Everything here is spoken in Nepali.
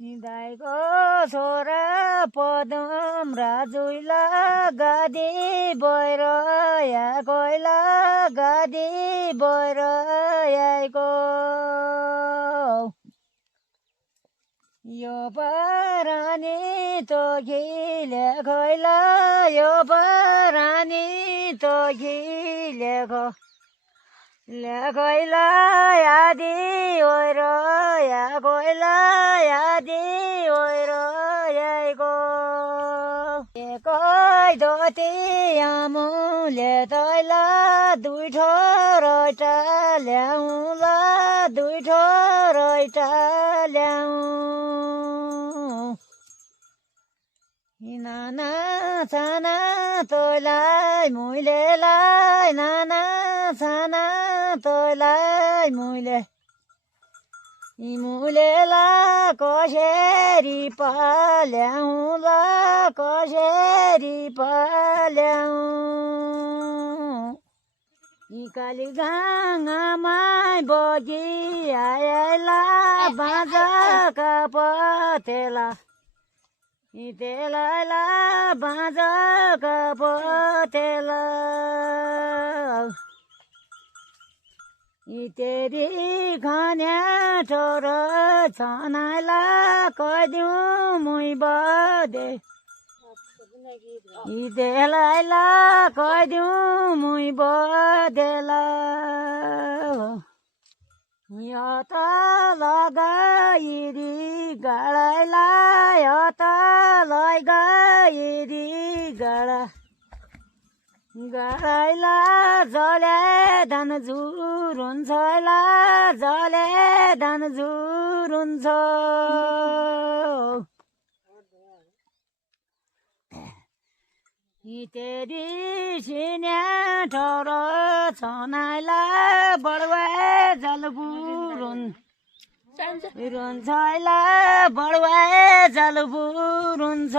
दाइको छोरा पदम राजुइला गादी बएर या कोइला गादी बएर आएको यो परानी तोखिले खैला यो परानी तोखिले लेखैला यादी ओएर या कोइला यादी ओएर आएको एकै धोती आमुले तैला दुई ठोरैटा ल्याउला दुई ठोरैटा ल्याउ नाना साना तँलाई मुइलेलाई नाना साना तँलाई मुइलेला कसरी पाल्याउला कसरी पाल्याउ काली गाङामाई बगी आएला बाँझका पतेला तेलाला बाँझका पतेला तेरी खान्या ठोर छनाला कदिउँ मुई बदे तेलाला कदिउँ मुई बदेला यो त लगाइरी गाडाइला यो त लगाइरी गाडाइला जले धान झुर हुन्छ जले धान झुर हुन्छ तेरी सिन्या ठोर छनाइला बडुवा जलबुरुन रुन्छ बडुवा जलबुरुन्छ